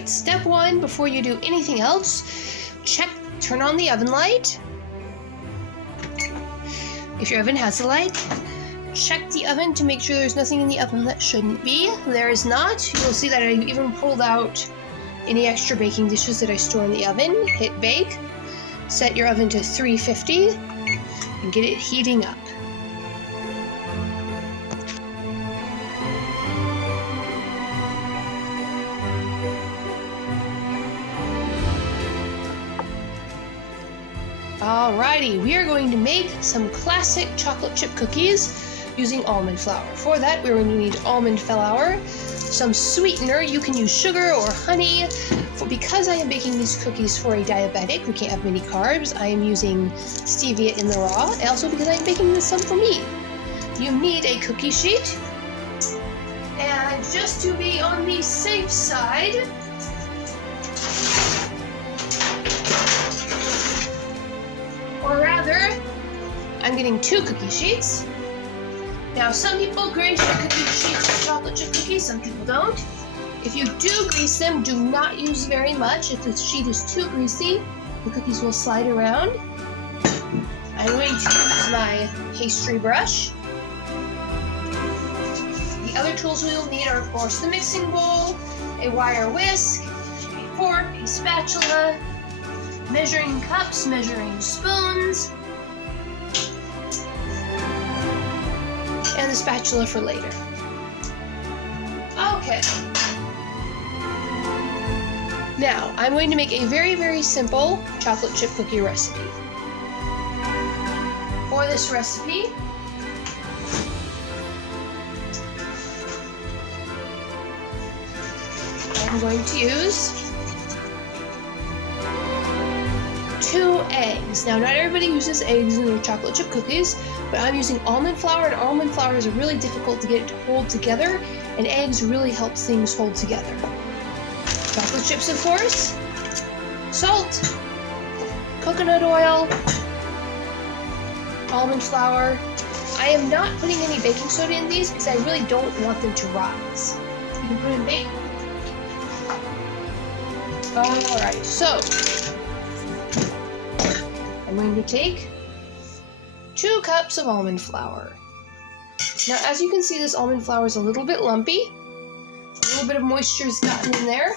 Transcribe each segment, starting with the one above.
right, step one, before you do anything else, turn on the oven light. If your oven has a light, check the oven to make sure there's nothing in the oven that shouldn't be. There is not. You'll see that I even pulled out any extra baking dishes that I store in the oven. Hit bake. Set your oven to 350 and get it heating up. Alrighty, we are going to make some classic chocolate chip cookies using almond flour. For that, we're going to need almond flour, some sweetener. You can use sugar or honey. Because I am baking these cookies for a diabetic who can't have many carbs, I am using stevia in the raw, and also because I'm baking this some for me. You need a cookie sheet, and just to be on the safe side, or rather, I'm getting 2 cookie sheets. Now, some people grease their cookie sheets with chocolate chip cookies, some people don't. If you do grease them, do not use very much. If the sheet is too greasy, the cookies will slide around. I'm going to use my pastry brush. The other tools we will need are, of course, the mixing bowl, a wire whisk, a fork, a spatula, measuring cups, measuring spoons, and the spatula for later. Okay. Now, I'm going to make a very, very simple chocolate chip cookie recipe. For this recipe, I'm going to use 2 eggs. Now, not everybody uses eggs in their chocolate chip cookies, but I'm using almond flour, and almond flour is really difficult to get it to hold together, and eggs really help things hold together. Chocolate chips, of course, salt, coconut oil, almond flour. I am not putting any baking soda in these because I really don't want them to rise. You can put in baking. Alright, so I'm going to take 2 cups of almond flour. Now, as you can see, this almond flour is a little bit lumpy. A little bit of moisture has gotten in there.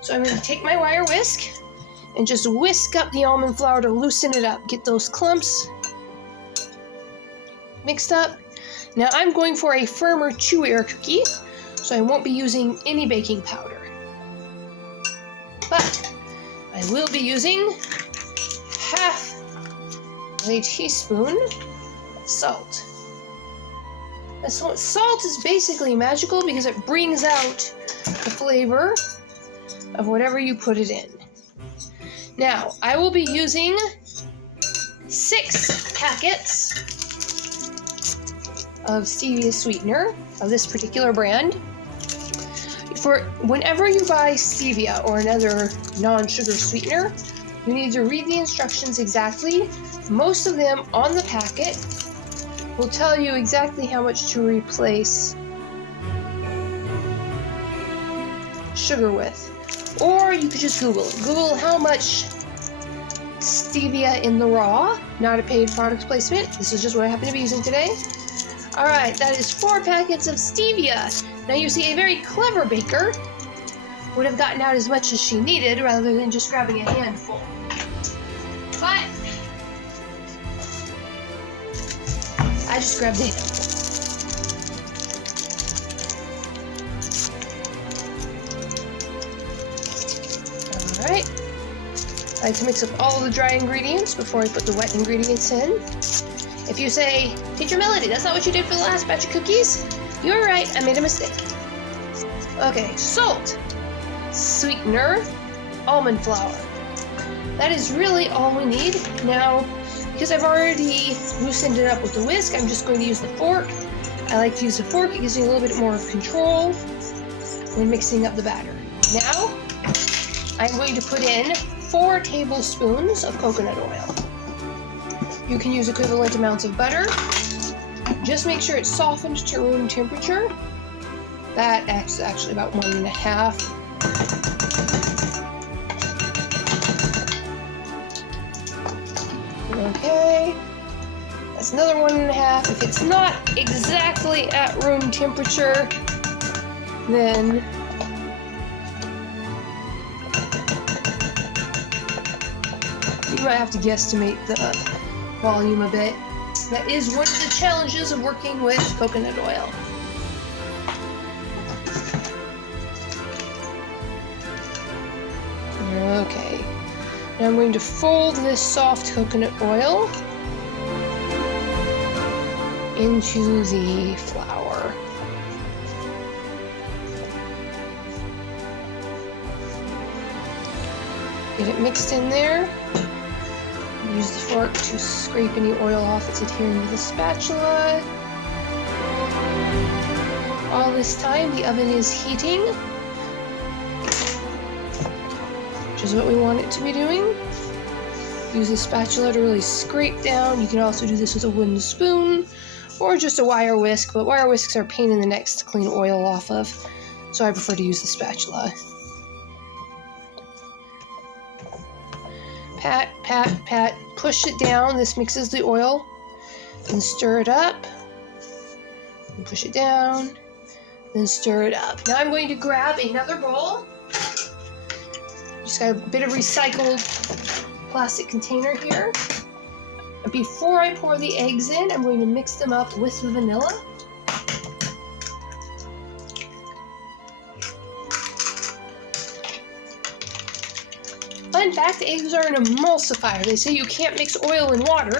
So I'm going to take my wire whisk and just whisk up the almond flour to loosen it up. Get those clumps mixed up. Now I'm going for a firmer, chewier cookie, so I won't be using any baking powder. But I will be using half a teaspoon of salt. Salt is basically magical because it brings out the flavor of whatever you put it in. Now, I will be using 6 packets of stevia sweetener of this particular brand. For whenever you buy stevia or another non-sugar sweetener, you need to read the instructions exactly. Most of them on the packet will tell you exactly how much to replace sugar with. Or you could just Google it. Google how much stevia in the raw, not a paid product placement. This is just what I happen to be using today. Alright, that is 4 packets of stevia. Now you see, a very clever baker would have gotten out as much as she needed rather than just grabbing a handful. But I just grabbed a handful. Alright. I like to mix up all the dry ingredients before I put the wet ingredients in. If you say, Teacher Melody, that's not what you did for the last batch of cookies, you're right, I made a mistake. Okay, salt, sweetener, almond flour. That is really all we need. Now, because I've already loosened it up with the whisk, I'm just going to use the fork. I like to use the fork, it gives me a little bit more control when mixing up the batter. Now, I'm going to put in 4 tablespoons of coconut oil. You can use equivalent amounts of butter. Just make sure it's softened to room temperature. That acts actually about 1.5. Okay. That's another 1.5. If it's not exactly at room temperature, then you might have to guesstimate the volume a bit. That is one of the challenges of working with coconut oil. Okay. Now I'm going to fold this soft coconut oil into the flour. Get it mixed in there. Use the fork to scrape any oil off that's adhering to the spatula. All this time, the oven is heating, which is what we want it to be doing. Use the spatula to really scrape down. You can also do this with a wooden spoon or just a wire whisk, but wire whisks are a pain in the neck to clean oil off of, so I prefer to use the spatula. Pat, pat, pat, push it down. This mixes the oil. Then stir it up. And push it down. Then stir it up. Now I'm going to grab another bowl. Just got a bit of recycled plastic container here. And before I pour the eggs in, I'm going to mix them up with the vanilla. Fun fact, eggs are an emulsifier. They say you can't mix oil and water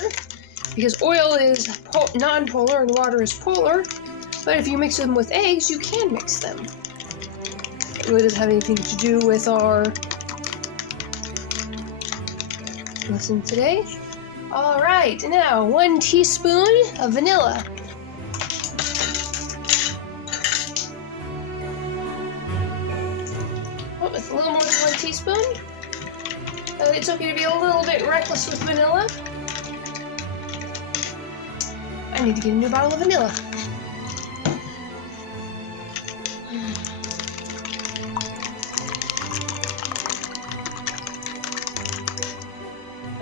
because oil is non-polar and water is polar, but if you mix them with eggs, you can mix them. It really doesn't have anything to do with our lesson today. Alright, now 1 teaspoon of vanilla. Oh, it's a little more than 1 teaspoon. It's okay to be a little bit reckless with vanilla. I need to get a new bottle of vanilla.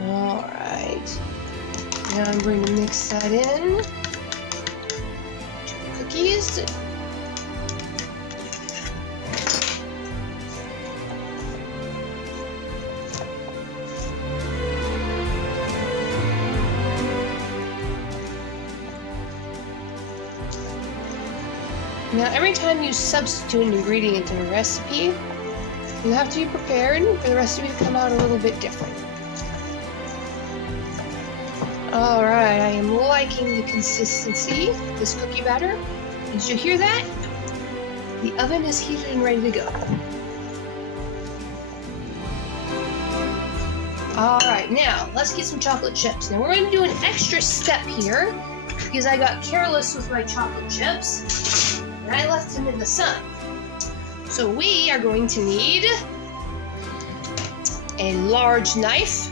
Alright. Now I'm going to mix that in. Cookies. Now, every time you substitute an ingredient in a recipe, you have to be prepared for the recipe to come out a little bit different. Alright, I am liking the consistency of this cookie batter. Did you hear that? The oven is heated and ready to go. Alright, now let's get some chocolate chips. Now we're going to do an extra step here because I got careless with my chocolate chips. And I left them in the sun. So we are going to need a large knife,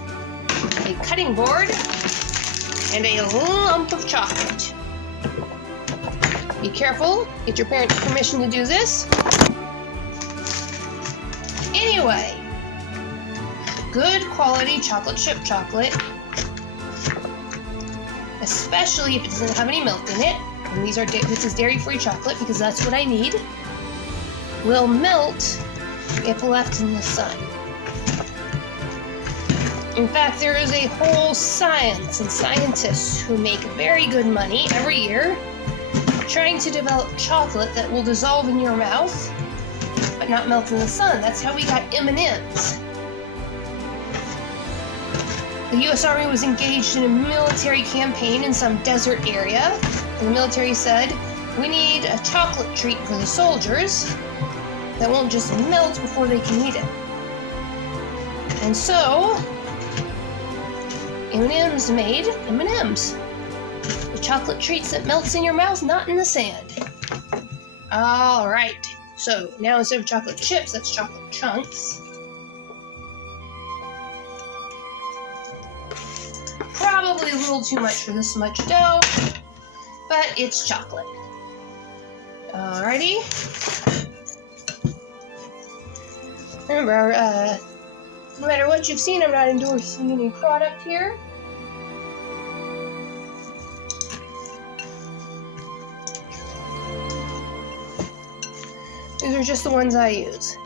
a cutting board, and a lump of chocolate. Be careful, get your parents' permission to do this. Anyway, good quality chocolate chip chocolate, especially if it doesn't have any milk in it. And this is dairy-free chocolate because that's what I need, will melt if left in the sun. In fact, there is a whole science and scientists who make very good money every year trying to develop chocolate that will dissolve in your mouth but not melt in the sun. That's how we got M&Ms. The U.S. Army was engaged in a military campaign in some desert area. And the military said, we need a chocolate treat for the soldiers that won't just melt before they can eat it. And so, M&Ms made M&Ms. The chocolate treats that melts in your mouth, not in the sand. Alright, so now instead of chocolate chips, that's chocolate chunks. Probably a little too much for this much dough, but it's chocolate. Alrighty. Remember, no matter what you've seen, I'm not endorsing any product here. are just the ones I use.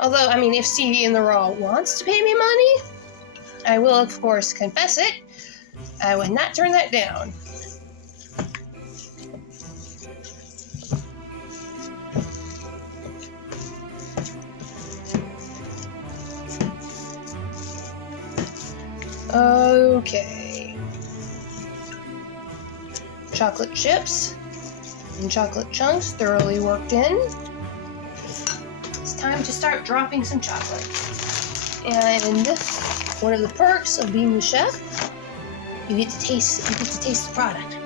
Although, I mean, if Stevie in the Raw wants to pay me money, I will, of course, confess it. I would not turn that down. Okay. Chocolate chips and chocolate chunks thoroughly worked in. It's time to start dropping some chocolate. And one of the perks of being the chef, you get to taste the product.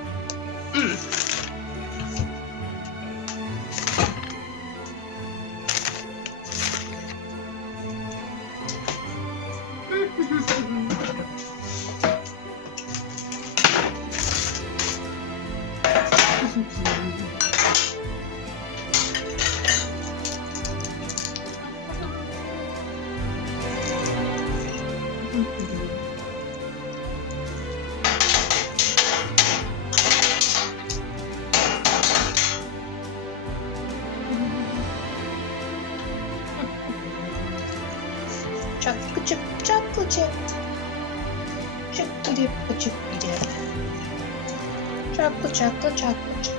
Chocolate chip, chocolate chip. Chippy dip, a chippy dip. Chocolate, chocolate, chocolate chip.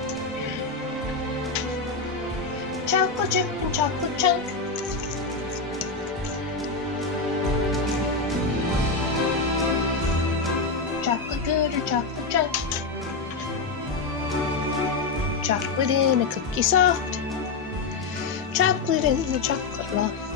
Chocolate chip and chocolate chunk. Chocolate good or chocolate chunk. Chocolate in a cookie soft. Chocolate in the chocolate loft.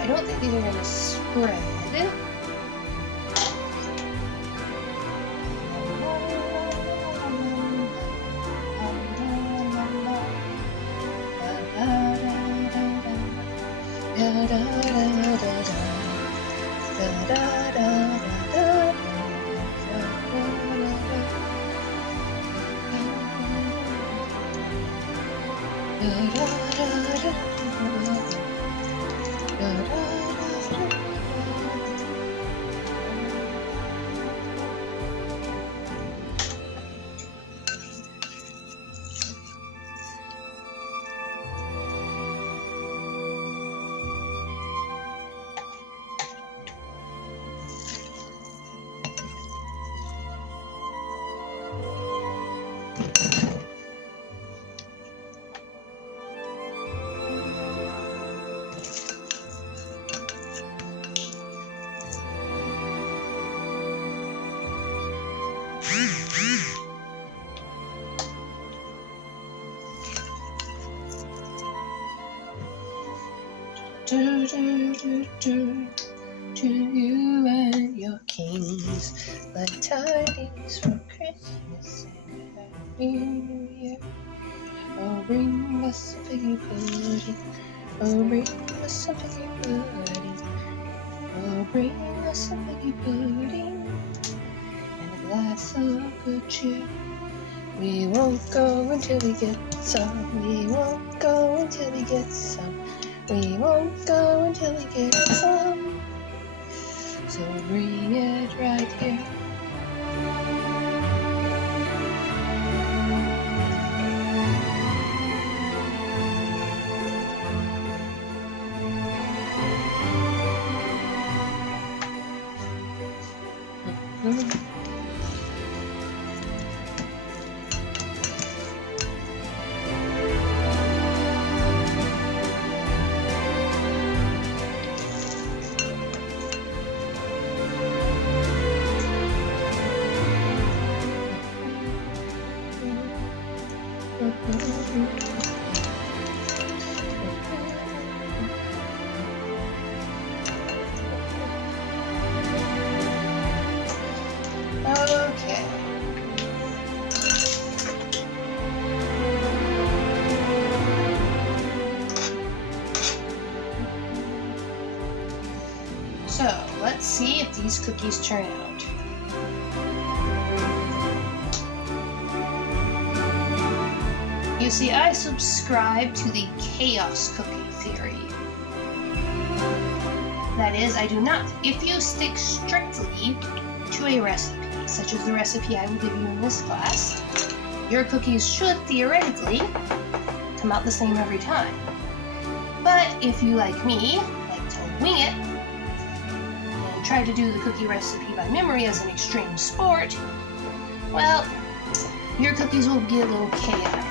I don't think these are going to spread. To you and your kings, glad tidings for Christmas and Happy New Year. Oh, bring us a figgy pudding. Oh, bring us a figgy pudding. Oh, bring us a figgy pudding and a glass of good cheer. We won't go until we get some. We won't go until we get some. We won't go until we get some. So bring it right here. So, let's see if these cookies turn out. You see, I subscribe to the chaos cookie theory. That is, I do not. If you stick strictly to a recipe, such as the recipe I will give you in this class, your cookies should theoretically come out the same every time. But if you, like me, like to wing it, and try to do the cookie recipe by memory as an extreme sport, well, your cookies will get a little chaotic.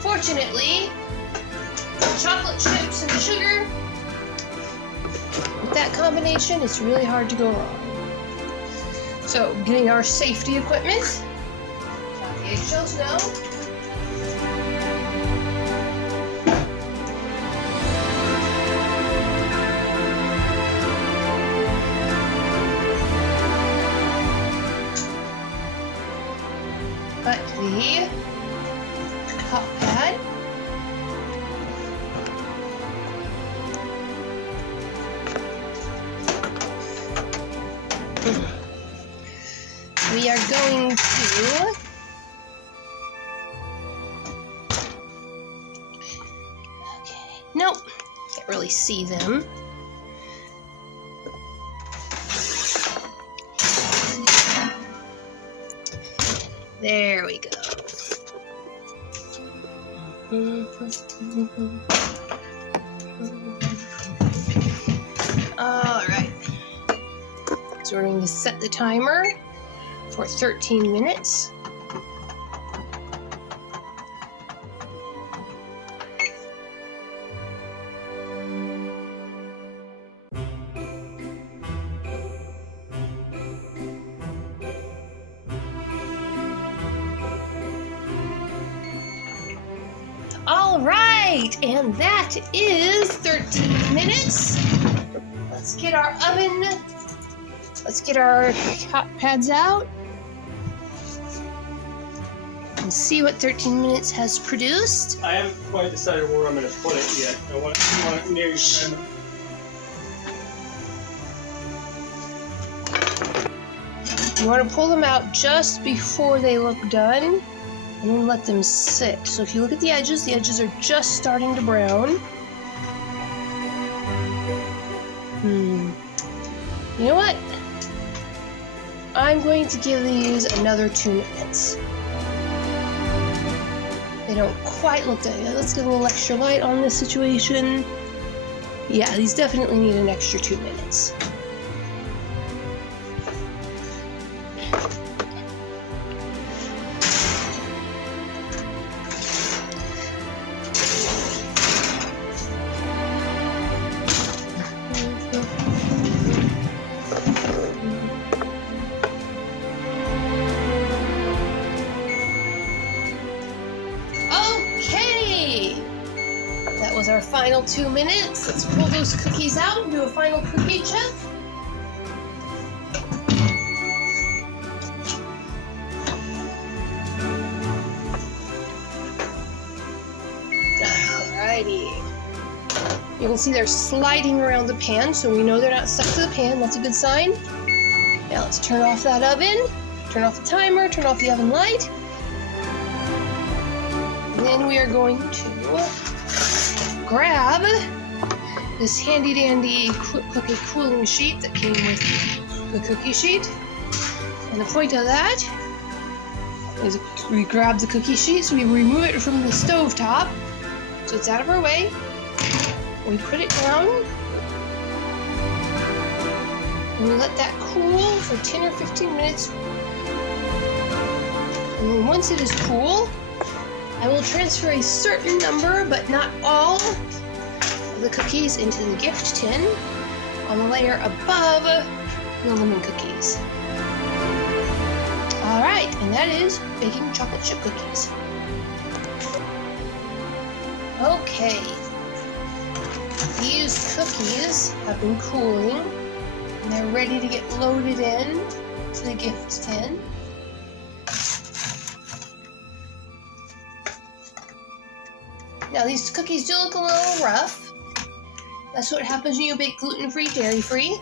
Fortunately, chocolate chips and sugar, with that combination, it's really hard to go wrong. So, getting our safety equipment, now the eggshells now. Cut the hot pad. We are going to nope, can't really see them. There we go. All right. So we're going to set the timer for 13 minutes. All right, and that is 13 minutes. Let's get our oven, let's get our hot pads out and see what 13 minutes has produced. I haven't quite decided where I'm going to put it yet. I want it near your timer. You want to pull them out just before they look done, and then let them sit. So if you look at the edges are just starting to brown. You know what? I'm going to give these another 2 minutes. They don't quite look done yet. Let's get a little extra light on this situation. Yeah, these definitely need an extra 2 minutes. Our final 2 minutes. Let's pull those cookies out and do a final cookie check. Alrighty. You can see they're sliding around the pan, so we know they're not stuck to the pan. That's a good sign. Now let's turn off that oven, turn off the timer, turn off the oven light. And then we are going to grab this handy dandy cookie cooling sheet that came with the cookie sheet. And the point of that is we grab the cookie sheet, so we remove it from the stove top so it's out of our way. We put it down and we let that cool for 10 or 15 minutes. And then once it is cool, I will transfer a certain number, but not all, of the cookies into the gift tin on the layer above the lemon cookies. Alright, and that is baking chocolate chip cookies. Okay, these cookies have been cooling, and they're ready to get loaded in to the gift tin. Now these cookies do look a little rough. That's what happens when you bake gluten-free, dairy-free.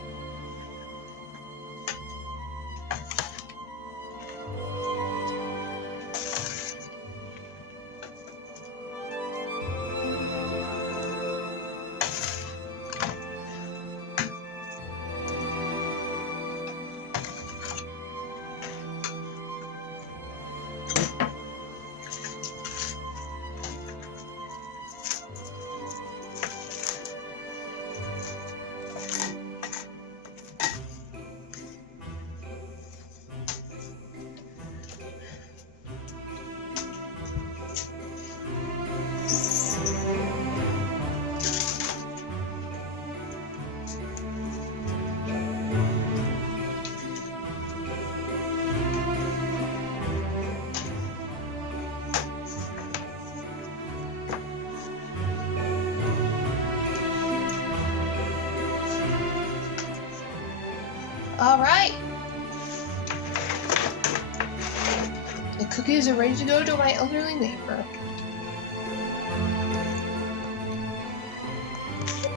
All right. The cookies are ready to go to my elderly neighbor.